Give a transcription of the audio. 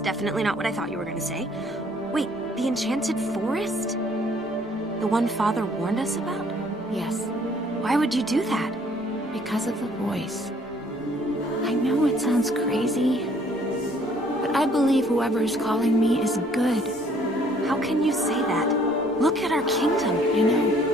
That's definitely not what I thought you were gonna say. Wait, the enchanted forest? The one Father warned us about? Yes, Why would you do that? because of the voice. I know it sounds crazy, but I believe whoever is calling me is good. How can you say that? Look at our kingdom. I know.